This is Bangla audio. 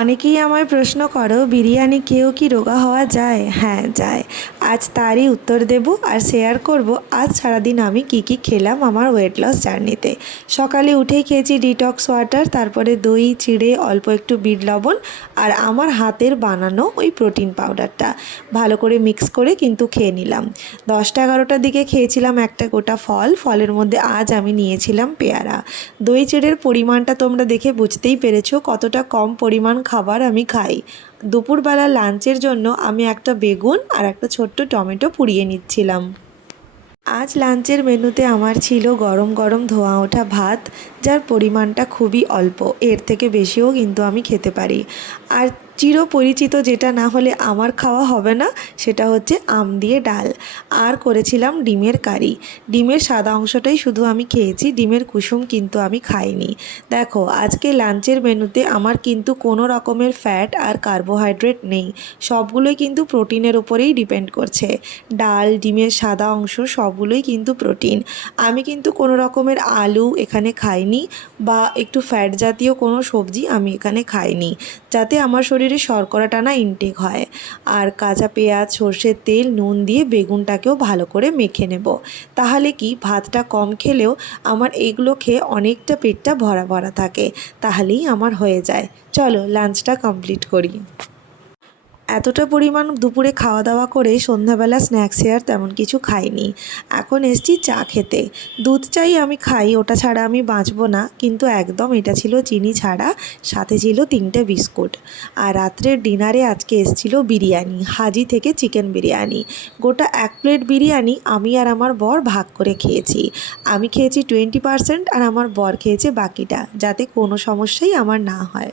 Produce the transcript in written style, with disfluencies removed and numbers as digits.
অনেকেই আমায় প্রশ্ন করো বিরিয়ানি খেয়েও কি রোগা হওয়া যায়? হ্যাঁ যায়। আজ তারই উত্তর দেব আর শেয়ার করব আজ সারাদিন আমি কি কি খেলাম আমার ওয়েট লস জার্নিতে। সকালে উঠেই খেয়েছি ডিটক্স ওয়াটার, তারপরে দই চিড়ে অল্প একটু বিট লবণ আর আমার হাতের বানানো ওই প্রোটিন পাউডারটা ভালো করে মিক্স করে কিন্তু খেয়ে নিলাম। 10টা 11টার দিকে খেয়েছিলাম একটা গোটা ফল, ফলের মধ্যে আজ আমি নিয়েছিলাম পেয়ারা। দই চিড়ের পরিমাণটা তোমরা দেখে বুঝতেই পেরেছো কতটা কম পরিমাণ খাবার আমি খাই। দুপুরবেলা লাঞ্চের জন্য আমি একটা বেগুন আর একটা ছোট্ট টমেটো পুড়িয়ে নিচ্ছিলাম। আজ লাঞ্চের মেনুতে আমার ছিল গরম গরম ধোঁয়া ওঠা ভাত, যার পরিমাণটা খুবই অল্প, এর থেকে বেশিও কিন্তু আমি খেতে পারি। আর চিরপরিচিত যেটা না হলে আমার খাওয়া হবে না, সেটা হচ্ছে আম দিয়ে ডাল। আর করেছিলাম ডিমের কারি। ডিমের সাদা অংশটাই শুধু আমি খেয়েছি, ডিমের কুসুম কিন্তু আমি খাইনি। দেখো আজকে লাঞ্চের মেনুতে আমার কিন্তু কোনো রকমের ফ্যাট আর কার্বোহাইড্রেট নেই, সবগুলোই কিন্তু প্রোটিনের উপরেই ডিপেন্ড করছে। ডাল, ডিমের সাদা অংশ সবগুলোই কিন্তু প্রোটিন। আমি কিন্তু কোনো রকমের আলু এখানে খাইনি বা একটু ফ্যাট জাতীয় কোনো সবজি আমি এখানে খাইনি, যাতে আমার শরীরে শর্করাটা না ইনটেক হয়। আর কাঁচা পেঁয়াজ, সর্ষের তেল, নুন দিয়ে বেগুনটাকেও ভালো করে মেখে নেব। তাহলে কি ভাতটা কম খেলেও আমার এইগুলো খেয়ে অনেকটা পেটটা ভরা ভরা থাকে, তাহলেই আমার হয়ে যায়। চলো লাঞ্চটা কমপ্লিট করি। এতটা পরিমাণ দুপুরে খাওয়া দাওয়া করে সন্ধ্যাবেলা স্ন্যাক্সে আর তেমন কিছু খাইনি। এখন এসছি চা খেতে। দুধ চাই আমি খাই, ওটা ছাড়া আমি বাঁচবো না, কিন্তু একদম এটা ছিল চিনি ছাড়া, সাথে ছিল 3টে বিস্কুট। আর রাত্রের ডিনারে আজকে এসছিল বিরিয়ানি, হাজি থেকে চিকেন বিরিয়ানি। গোটা 1 প্লেট বিরিয়ানি আমি আর আমার বর ভাগ করে খেয়েছি। আমি খেয়েছি 20% আর আমার বর খেয়েছে বাকিটা, যাতে কোনো সমস্যাই আমার না হয়।